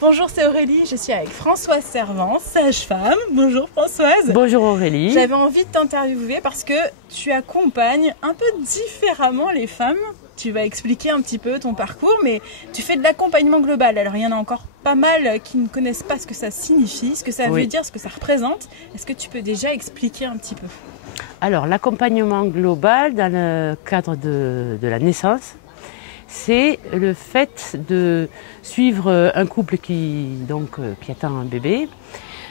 Bonjour, c'est Aurélie, je suis avec Françoise Servant, sage-femme. Bonjour Françoise. Bonjour Aurélie. J'avais envie de t'interviewer parce que tu accompagnes un peu différemment les femmes. Tu vas expliquer un petit peu ton parcours, mais tu fais de l'accompagnement global. Alors il y en a encore pas mal qui ne connaissent pas ce que ça signifie, ce que ça veut dire, ce que ça représente. Est-ce que tu peux déjà expliquer un petit peu? Alors l'accompagnement global dans le cadre de la naissance, c'est le fait de suivre un couple qui attend un bébé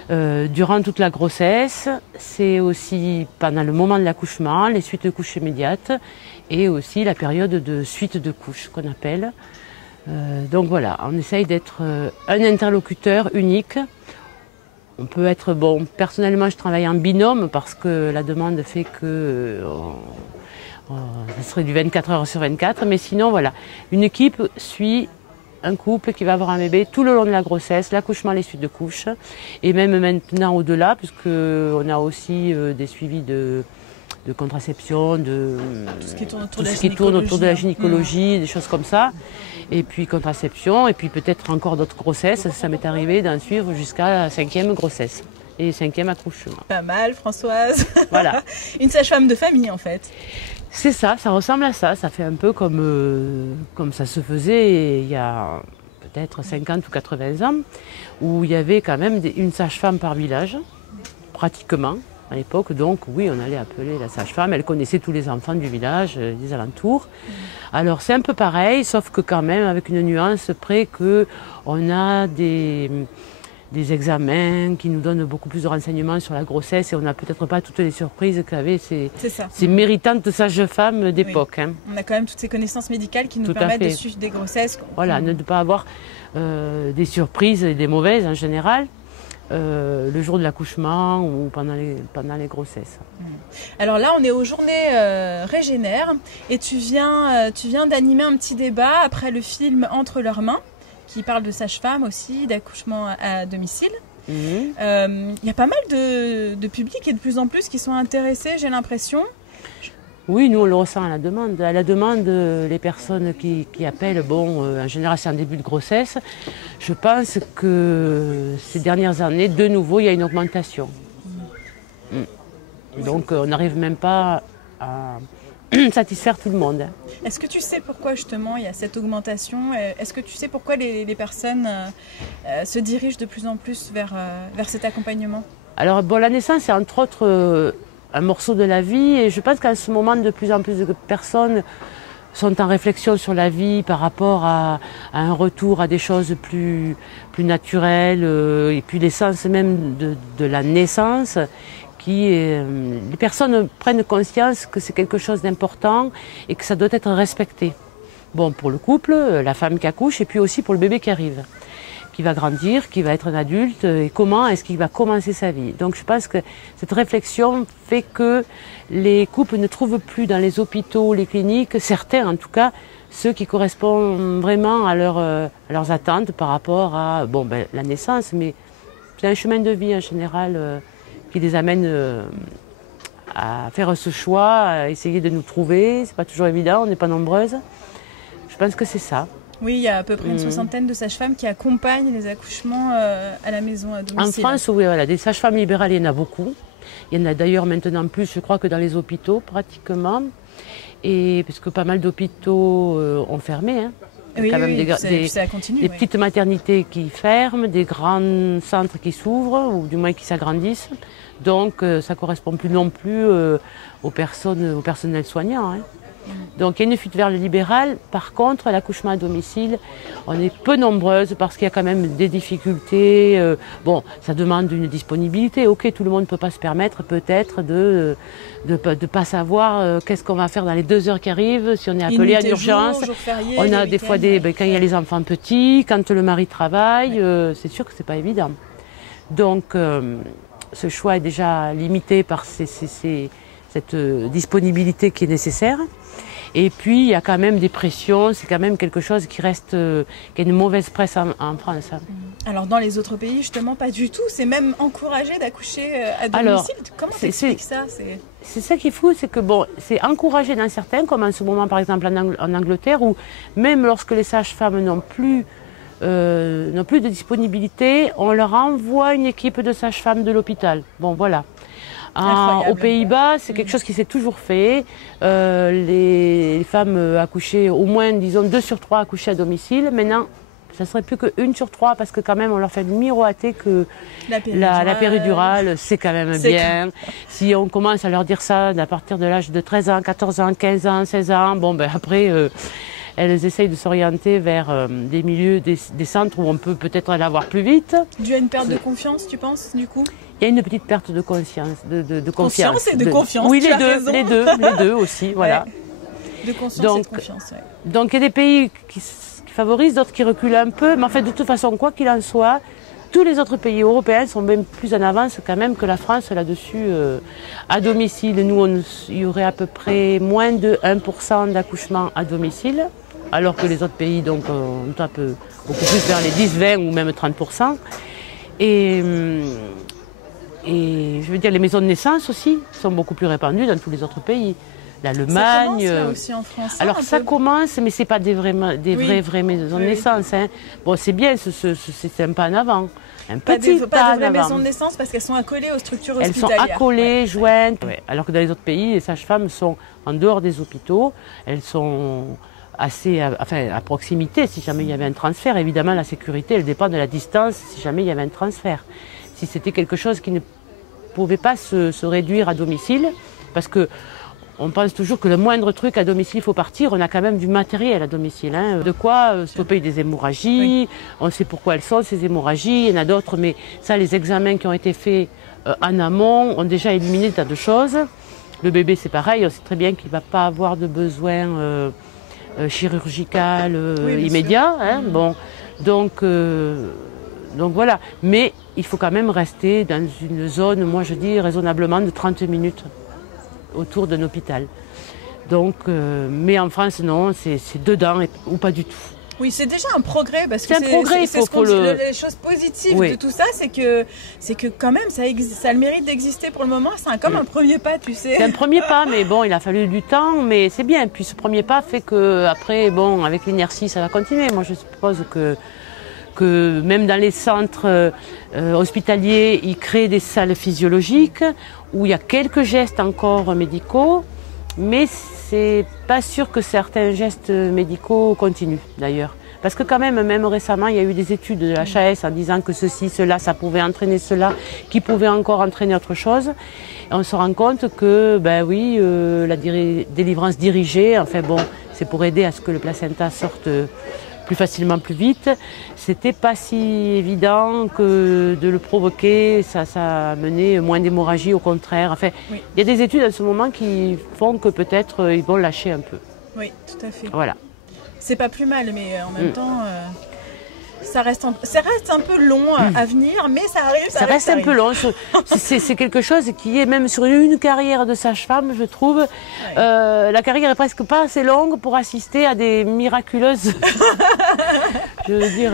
durant toute la grossesse. C'est aussi pendant le moment de l'accouchement, les suites de couches immédiates et aussi la période de suite de couches qu'on appelle. Donc voilà, on essaye d'être un interlocuteur unique. On peut être, bon, personnellement je travaille en binôme parce que la demande fait que ça serait du 24 heures sur 24, mais sinon voilà, une équipe suit un couple qui va avoir un bébé tout le long de la grossesse, l'accouchement, les suites de couches, et même maintenant au-delà, puisqu'on a aussi des suivis de contraception, de tout ce qui tourne autour de la gynécologie, des choses comme ça, et puis contraception, et puis peut-être encore d'autres grossesses. Ça m'est arrivé d'en suivre jusqu'à la 5e grossesse et 5e accouchement. Pas mal Françoise. Voilà. Une sage-femme de famille en fait. C'est ça, ça ressemble à ça. Ça fait un peu comme ça se faisait il y a peut-être 50 ou 80 ans, où il y avait quand même une sage-femme par village, pratiquement, à l'époque. Donc oui, on allait appeler la sage-femme. Elle connaissait tous les enfants du village, des alentours. Alors c'est un peu pareil, sauf que quand même avec une nuance près qu'on a des examens qui nous donnent beaucoup plus de renseignements sur la grossesse et on n'a peut-être pas toutes les surprises qu'avaient ces méritantes sages-femmes d'époque. Oui. On a quand même toutes ces connaissances médicales qui nous permettent de suivre des grossesses. Voilà, ne pas avoir des surprises et des mauvaises en général le jour de l'accouchement ou pendant les grossesses. Alors là, on est aux journées Régénère et tu viens d'animer un petit débat après le film Entre leurs mains, qui parle de sage-femme aussi, d'accouchement à domicile. Il y a pas mal de public et de plus en plus qui sont intéressés, j'ai l'impression. Oui, nous on le ressent à la demande. À la demande, les personnes qui appellent, en général c'est en début de grossesse. Je pense que ces dernières années, de nouveau, il y a une augmentation. Donc on n'arrive même pas à satisfaire tout le monde. Est-ce que tu sais pourquoi justement il y a cette augmentation? Est-ce que tu sais pourquoi les personnes se dirigent de plus en plus vers cet accompagnement? Alors la naissance c'est entre autres un morceau de la vie et je pense qu'en ce moment de plus en plus de personnes sont en réflexion sur la vie par rapport à un retour à des choses plus naturelles et puis l'essence même de la naissance. Les personnes prennent conscience que c'est quelque chose d'important et que ça doit être respecté. Bon, pour le couple, la femme qui accouche et puis aussi pour le bébé qui arrive, qui va grandir, qui va être un adulte et comment est-ce qu'il va commencer sa vie. Donc je pense que cette réflexion fait que les couples ne trouvent plus dans les hôpitaux, les cliniques, certains en tout cas, ceux qui correspondent vraiment à leurs attentes par rapport à la naissance, mais c'est un chemin de vie en général qui les amène à faire ce choix, à essayer de nous trouver. C'est pas toujours évident, on n'est pas nombreuses. Je pense que c'est ça. Oui, il y a à peu près une soixantaine de sages-femmes qui accompagnent les accouchements à la maison, à domicile. En France, oui, voilà, des sages-femmes libérales, il y en a beaucoup. Il y en a d'ailleurs maintenant plus, je crois, que dans les hôpitaux, pratiquement. Et parce que pas mal d'hôpitaux ont fermé. Il y a quand même des petites maternités qui ferment, des grands centres qui s'ouvrent, ou du moins qui s'agrandissent. Donc ça ne correspond plus non plus au personnel soignant. Donc il y a une fuite vers le libéral. Par contre, l'accouchement à domicile, on est peu nombreuses parce qu'il y a quand même des difficultés. Ça demande une disponibilité. Ok, tout le monde ne peut pas se permettre peut-être de pas savoir qu'est-ce qu'on va faire dans les 2 heures qui arrivent, si on est appelé en urgence. On a des fois quand il y a les enfants petits, quand le mari travaille, c'est sûr que c'est pas évident. Donc ce choix est déjà limité par cette disponibilité qui est nécessaire. Et puis, il y a quand même des pressions, c'est quand même quelque chose qui reste, qui a une mauvaise presse en France. Alors, dans les autres pays, justement, pas du tout. C'est même encouragé d'accoucher à domicile. Comment t'expliques ça? C'est ça qui est fou, c'est que c'est encouragé dans certains, comme en ce moment, par exemple, en Angleterre, où même lorsque les sages-femmes n'ont plus n'ont plus de disponibilité, on leur envoie une équipe de sages-femmes de l'hôpital. Bon, voilà. Aux Pays-Bas, c'est quelque chose qui s'est toujours fait. Les femmes accouchaient, au moins, disons, 2 sur 3 accouchaient à domicile. Maintenant, ça serait plus que 1 sur 3 parce que quand même, on leur fait miroiter que la péridurale, c'est quand même bien. Si on commence à leur dire ça à partir de l'âge de 13 ans, 14 ans, 15 ans, 16 ans, bon, ben après... elles essayent de s'orienter vers des milieux, des centres où on peut peut-être l'avoir plus vite. Dû à une perte de confiance, tu penses, du coup? Il y a une petite perte de conscience. De conscience et de confiance. Oui, les deux aussi, voilà. Ouais. De conscience et de confiance, ouais. Donc il y a des pays qui favorisent, d'autres qui reculent un peu. Mais en fait, de toute façon, quoi qu'il en soit, tous les autres pays européens sont même plus en avance quand même que la France là-dessus. À domicile, nous, il y aurait à peu près moins de 1% d'accouchements à domicile. Alors que les autres pays, donc, on tape beaucoup plus vers les 10, 20 ou même 30%. Et je veux dire, les maisons de naissance aussi sont beaucoup plus répandues dans tous les autres pays. L'Allemagne. Ça commence aussi en France. Alors ça commence, mais c'est pas des vraies maisons de naissance. Hein. Bon, c'est bien, c'est un pas en avant. Un petit pas de en vraies avant. maisons de naissance parce qu'elles sont accolées aux structures hospitalières. Elles sont accolées, jointes. Ouais. Alors que dans les autres pays, les sages-femmes sont en dehors des hôpitaux. Elles sont assez à proximité si jamais il y avait un transfert. Évidemment, la sécurité, elle dépend de la distance si jamais il y avait un transfert. Si c'était quelque chose qui ne pouvait pas se réduire à domicile, parce que on pense toujours que le moindre truc à domicile, il faut partir. On a quand même du matériel à domicile. Hein. De quoi stopper des hémorragies. Oui. On sait pourquoi elles sont, ces hémorragies. Il y en a d'autres, mais ça, les examens qui ont été faits en amont ont déjà éliminé des tas de choses. Le bébé, c'est pareil. On sait très bien qu'il ne va pas avoir de besoin chirurgical immédiat. Hein. Bon, donc voilà. Mais il faut quand même rester dans une zone, moi je dis raisonnablement, de 30 minutes autour d'un hôpital. Donc, mais en France, non, c'est dedans ou pas du tout. Oui, c'est déjà un progrès parce que c'est un progrès. C'est ce qu'on dit. Les choses positives de tout ça, c'est que quand même ça a le mérite d'exister pour le moment. C'est comme un premier pas, tu sais. C'est un premier pas, mais bon, il a fallu du temps, mais c'est bien. Puis ce premier pas fait que après, bon, avec l'inertie, ça va continuer. Moi, je suppose que même dans les centres hospitaliers, ils créent des salles physiologiques où il y a quelques gestes encore médicaux, mais c'est pas sûr que certains gestes médicaux continuent d'ailleurs. Parce que quand même récemment, il y a eu des études de la HAS en disant que ceci, cela, ça pouvait entraîner cela, qui pouvait encore entraîner autre chose. Et on se rend compte que, ben oui, la délivrance dirigée, enfin bon, c'est pour aider à ce que le placenta sorte plus facilement, plus vite. C'était pas si évident que de le provoquer, ça a mené moins d'hémorragie, au contraire. Enfin, il y a des études en ce moment qui font que peut-être ils vont lâcher un peu. Oui, tout à fait. Voilà. C'est pas plus mal, mais en même temps, ça reste un peu long à venir, mais ça arrive. Ça reste un peu long. C'est quelque chose qui est, même sur une carrière de sage-femme, je trouve, la carrière est presque pas assez longue pour assister à des miraculeuses. Je veux dire,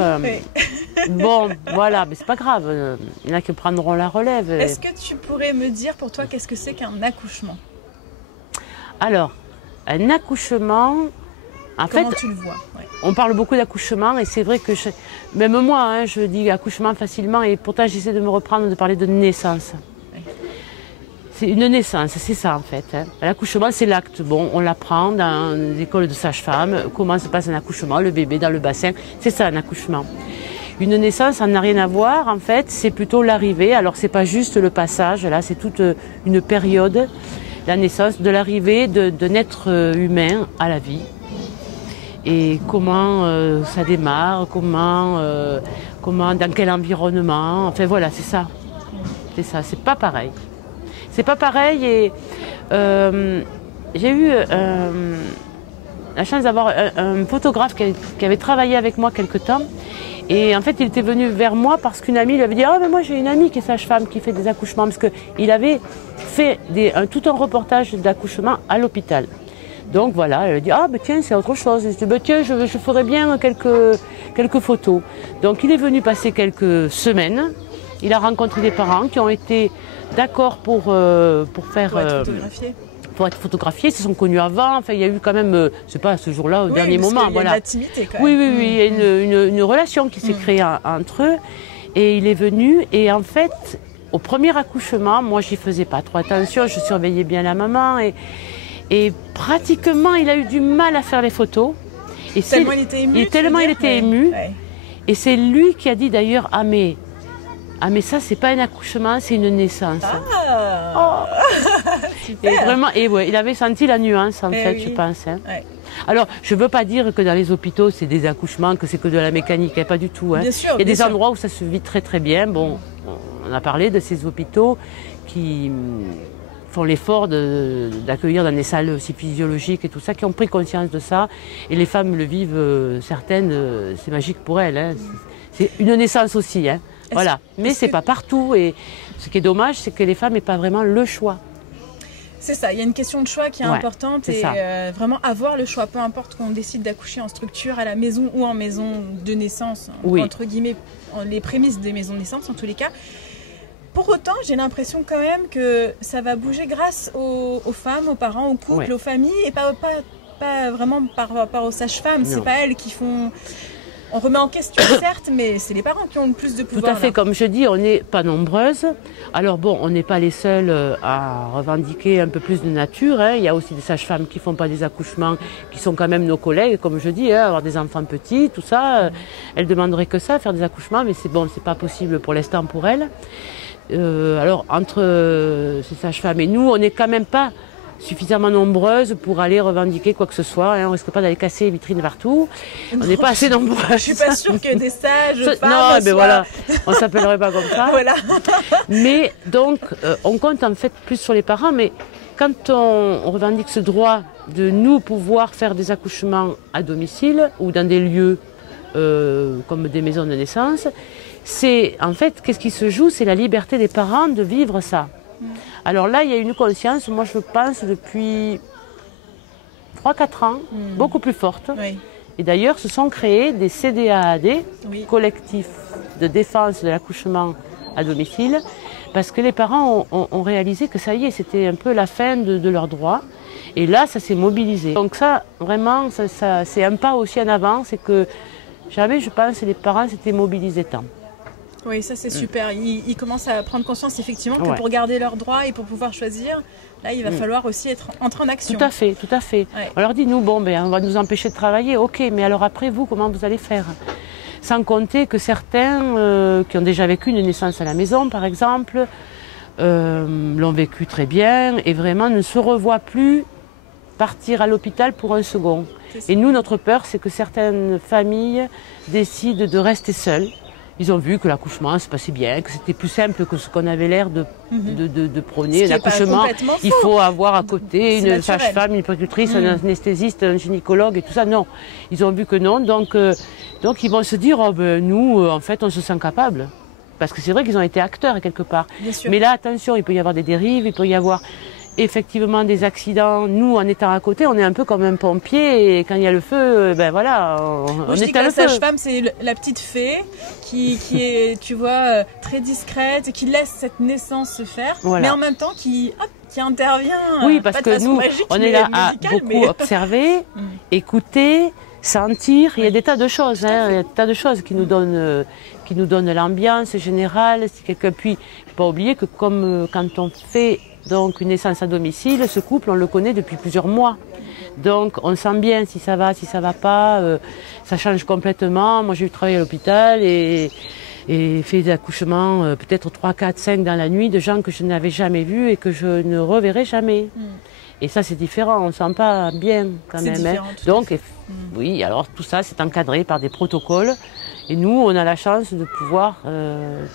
bon, voilà, mais c'est pas grave. Il y en a qui prendront la relève. Est-ce que tu pourrais me dire pour toi qu'est-ce que c'est qu'un accouchement? Alors, un accouchement. Comment tu le vois? On parle beaucoup d'accouchement et c'est vrai que même moi, hein, je dis accouchement facilement et pourtant j'essaie de me reprendre de parler de naissance. Oui. C'est une naissance, c'est ça en fait. Hein. L'accouchement, c'est l'acte. Bon, on l'apprend dans les écoles de sage-femme. Comment se passe un accouchement, le bébé dans le bassin, c'est ça un accouchement. Une naissance, ça n'a rien à voir en fait, c'est plutôt l'arrivée. Alors c'est pas juste le passage, là c'est toute une période, la naissance, de l'arrivée d'un être humain à la vie. Et comment ça démarre, dans quel environnement, enfin voilà, c'est ça. C'est ça, c'est pas pareil. C'est pas pareil et j'ai eu la chance d'avoir un photographe qui avait travaillé avec moi quelque temps. Et en fait, il était venu vers moi parce qu'une amie lui avait dit « Ah, mais moi j'ai une amie qui est sage-femme, qui fait des accouchements. » Parce qu'il avait fait tout un reportage d'accouchement à l'hôpital. Donc voilà, elle a dit « Ah, ben tiens, c'est autre chose. » Je dis « Ben tiens, je ferai bien quelques photos. » Donc il est venu passer quelques semaines. Il a rencontré des parents qui ont été d'accord pour faire... pour être photographiés, ils se sont connus avant. Enfin, il y a eu quand même, c'est pas ce jour-là, au dernier moment. Il y a une intimité quand même. Oui, il y a une relation qui s'est créée entre eux. Et il est venu, et en fait, au premier accouchement, moi, j'y faisais pas trop attention, je surveillais bien la maman, et pratiquement, il a eu du mal à faire les photos. Et tellement il était ému. Ouais. Et c'est lui qui a dit d'ailleurs, ah mais ça, c'est pas un accouchement, c'est une naissance. Ah. Et vraiment, il avait senti la nuance, en fait, je pense. Hein. Ouais. Alors, je ne veux pas dire que dans les hôpitaux, c'est des accouchements, que c'est que de la mécanique, pas du tout. Hein. Bien sûr, il y a des endroits où ça se vit très très bien. Bon, on a parlé de ces hôpitaux qui font l'effort d'accueillir dans des salles aussi physiologiques et tout ça, qui ont pris conscience de ça. Et les femmes le vivent, certaines, c'est magique pour elles. Hein. C'est une naissance aussi. Hein. Voilà. Mais ce n'est pas partout. Et ce qui est dommage, c'est que les femmes n'aient pas vraiment le choix. C'est ça, il y a une question de choix qui est importante et vraiment avoir le choix, peu importe qu'on décide d'accoucher en structure, à la maison ou en maison de naissance, entre guillemets, les prémices des maisons de naissance en tous les cas. Pour autant, j'ai l'impression quand même que ça va bouger grâce aux femmes, aux parents, aux couples, aux familles et pas vraiment par rapport aux sages-femmes. C'est pas elles qui font... On remet en question, certes, mais c'est les parents qui ont le plus de pouvoir. Tout à fait, comme je dis, on n'est pas nombreuses. Alors bon, on n'est pas les seuls à revendiquer un peu plus de nature. Hein. Il y a aussi des sages-femmes qui ne font pas des accouchements, qui sont quand même nos collègues, comme je dis, hein, avoir des enfants petits, tout ça. Elles demanderaient que ça, faire des accouchements, mais c'est bon, c'est pas possible pour l'instant pour elles. Alors, entre ces sages-femmes et nous, on n'est quand même pas suffisamment nombreuses pour aller revendiquer quoi que ce soit. Hein. On ne risque pas d'aller casser les vitrines partout. On n'est pas assez nombreuses. Je ne suis pas sûre que des sages femmes non, mais voilà, on ne s'appellerait pas comme ça. Voilà. Mais donc, on compte en fait plus sur les parents. Mais quand on revendique ce droit de nous pouvoir faire des accouchements à domicile ou dans des lieux comme des maisons de naissance, c'est en fait, qu'est-ce qui se joue? C'est la liberté des parents de vivre ça. Alors là, il y a une conscience, moi je pense, depuis 3-4 ans, beaucoup plus forte. Oui. Et d'ailleurs, se sont créés des CDAAD, collectifs de défense de l'accouchement à domicile, parce que les parents ont réalisé que ça y est, c'était un peu la fin de leurs droits. Et là, ça s'est mobilisé. Donc ça, vraiment, c'est un pas aussi en avant, c'est que jamais, je pense, les parents s'étaient mobilisés tant. Oui, ça c'est super. Ils commencent à prendre conscience effectivement que pour garder leurs droits et pour pouvoir choisir, là il va falloir aussi entrer en action. Tout à fait, tout à fait. Ouais. On leur dit, nous, bon, on va nous empêcher de travailler, ok, mais alors après vous, comment vous allez faire? Sans compter que certains qui ont déjà vécu une naissance à la maison, par exemple, l'ont vécu très bien et vraiment ne se revoient plus partir à l'hôpital pour un second. Et nous, notre peur, c'est que certaines familles décident de rester seules. Ils ont vu que l'accouchement se passait bien, que c'était plus simple que ce qu'on avait l'air de prôner. L'accouchement, il faut avoir à côté une sage-femme, une puéricultrice, un anesthésiste, un gynécologue et tout ça. Non, ils ont vu que non. Donc ils vont se dire, oh, ben, nous, en fait, on se sent capable. Parce que c'est vrai qu'ils ont été acteurs quelque part. Mais là, attention, il peut y avoir des dérives, il peut y avoir effectivement des accidents. Nous, en étant à côté, on est un peu comme un pompier et quand il y a le feu, ben voilà, on éteint le feu. La sage-femme, c'est la petite fée qui est, tu vois, très discrète, qui laisse cette naissance se faire, mais en même temps qui intervient. Oui, parce que nous, on est là à beaucoup observer, écouter, sentir. Il y a des tas de choses, hein, il y a des tas de choses qui nous donnent l'ambiance générale. Si quelqu'un, puis, il ne faut pas oublier que comme quand on fait donc une naissance à domicile, ce couple, on le connaît depuis plusieurs mois. Donc on sent bien si ça va pas, ça change complètement. Moi j'ai eu travaillé à l'hôpital et fait des accouchements peut-être 3, 4, 5 dans la nuit de gens que je n'avais jamais vus et que je ne reverrai jamais. Et ça c'est différent, on ne sent pas bien quand même. Hein. Donc oui, alors tout ça c'est encadré par des protocoles. Et nous, on a la chance de pouvoir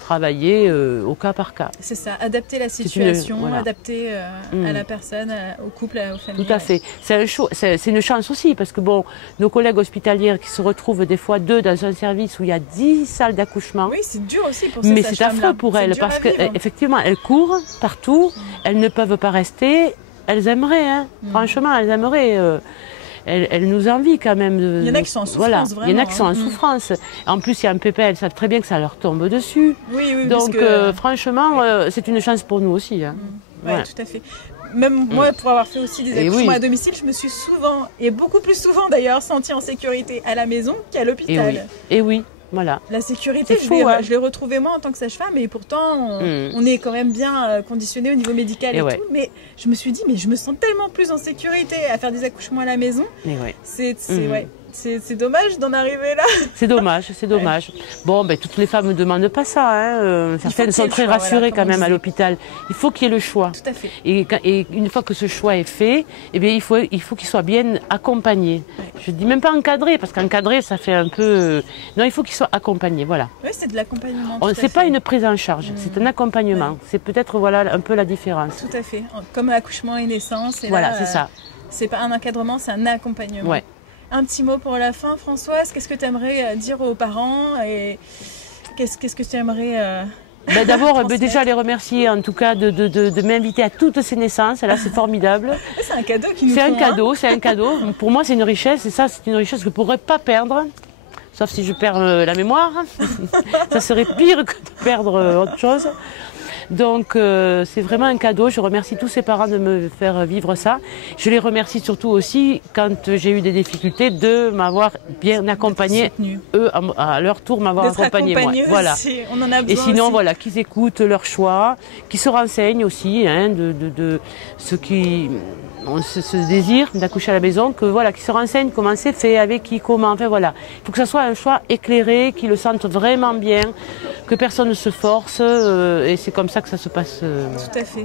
travailler au cas par cas. C'est ça, adapter la situation, adapter à la personne, au couple, aux familles. Tout à fait. C'est une chance aussi, parce que bon, nos collègues hospitalières qui se retrouvent des fois 2 dans un service où il y a 10 salles d'accouchement. Oui, c'est dur aussi pour ces mais c'est affreux pour elles, parce qu'effectivement, elles courent partout, elles ne peuvent pas rester, elles aimeraient, hein, franchement, elles aimeraient... Elle nous envie quand même. Il y en a qui sont en souffrance, vraiment. Il y en a qui sont en souffrance. En plus, il y a un pépé, elles savent très bien que ça leur tombe dessus. Oui, donc, franchement, c'est une chance pour nous aussi. Hein. Oui, tout à fait. même moi, pour avoir fait aussi des accouchements à domicile, je me suis souvent, et beaucoup plus souvent d'ailleurs, sentie en sécurité à la maison qu'à l'hôpital. Et oui. Voilà. La sécurité, je l'ai retrouvée moi en tant que sage-femme, et pourtant on est quand même bien conditionné au niveau médical et tout. Mais je me suis dit, mais je me sens tellement plus en sécurité à faire des accouchements à la maison. C'est dommage d'en arriver là. C'est dommage, c'est dommage. Bon, ben, toutes les femmes ne demandent pas ça. Hein. Certaines sont très rassurées quand même à l'hôpital. Il faut qu'il y ait le choix. Tout à fait. Et une fois que ce choix est fait, eh bien, il faut qu'il soit bien accompagné. Je ne dis même pas encadré, parce qu'encadré, ça fait un peu... Non, il faut qu'il soit accompagné, voilà. Oui, c'est de l'accompagnement. C'est pas une prise en charge, c'est un accompagnement. C'est peut-être voilà, un peu la différence. Tout à fait. Comme accouchement et naissance. Et voilà, c'est ça. C'est pas un encadrement, c'est un accompagnement. Ouais. Un petit mot pour la fin, Françoise. Qu'est-ce que tu aimerais dire aux parents et qu'est-ce que tu aimerais d'abord, déjà les remercier en tout cas de m'inviter à toutes ces naissances. Là, c'est formidable. C'est un cadeau qui nous C'est un cadeau, c'est un cadeau. Pour moi, c'est une richesse et ça, c'est une richesse que je ne pourrais pas perdre. Sauf si je perds la mémoire. Ça serait pire que de perdre autre chose. Donc c'est vraiment un cadeau. Je remercie tous ces parents de me faire vivre ça. Je les remercie surtout aussi quand j'ai eu des difficultés de m'avoir bien accompagné. Eux, à leur tour, m'avoir accompagné. Moi. Voilà. On en a besoin. Et sinon, aussi. Voilà, qu'ils écoutent leur choix, qu'ils se renseignent aussi hein, de ceux qui ont ce désir d'accoucher à la maison, que voilà, qu'ils se renseignent comment c'est fait, avec qui, comment. Enfin voilà, il faut que ça soit un choix éclairé, qu'ils le sentent vraiment bien, que personne ne se force, et c'est comme ça que ça se passe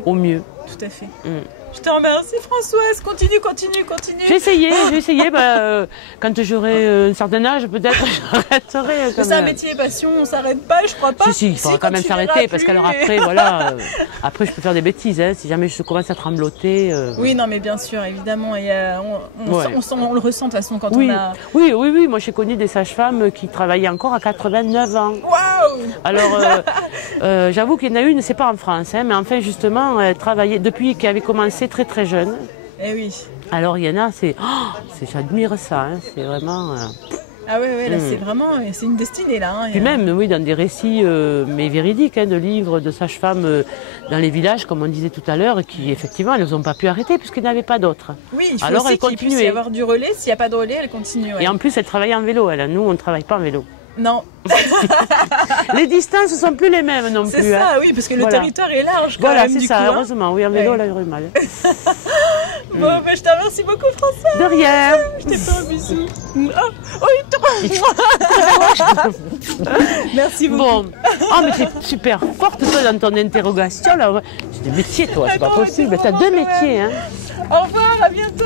au mieux. Tout à fait. Je te remercie Françoise, continue. J'ai essayé, quand j'aurai un certain âge, peut-être j'arrêterai. C'est un métier passion, on s'arrête pas, je crois pas. Si, il faudra quand même s'arrêter, parce qu'alors après, après je peux faire des bêtises, hein, si jamais je commence à trembloter. Oui, non mais bien sûr, évidemment, et on le ressent de toute façon quand on a... Oui, moi j'ai connu des sages-femmes qui travaillaient encore à 89 ans. Waouh. Alors, j'avoue qu'il y en a une, c'est pas en France, hein, mais enfin justement, elle travaillait depuis qu'elle avait commencé très très jeune. Eh oui. Alors il y en a, j'admire ça, hein, c'est vraiment... Ah ouais, là c'est vraiment, c'est une destinée là. Hein, Puis même, dans des récits, mais véridiques, hein, de livres de sages-femmes dans les villages, comme on disait tout à l'heure, qui effectivement, elles n'ont pas pu arrêter puisqu'il n'y avait pas d'autres. Oui, il faut aussi qu'il puisse y avoir du relais. S'il n'y a pas de relais, elles continuent. Ouais. Et en plus, elles travaillent en vélo. Nous, on ne travaille pas en vélo. Non. Les distances ne sont plus les mêmes non plus. C'est ça, oui, parce que le territoire est large quand même. C'est ça, coup, heureusement. Oui, en vélo, là, j'aurais mal. Bon, je te remercie beaucoup, Françoise. De rien. Je t'ai fait un bisou. Merci beaucoup. Bon. Oh, mais t'es super forte, toi, dans ton interrogation. Là. C'est des métiers, toi, c'est pas possible. T'as deux métiers, hein. Au revoir, à bientôt.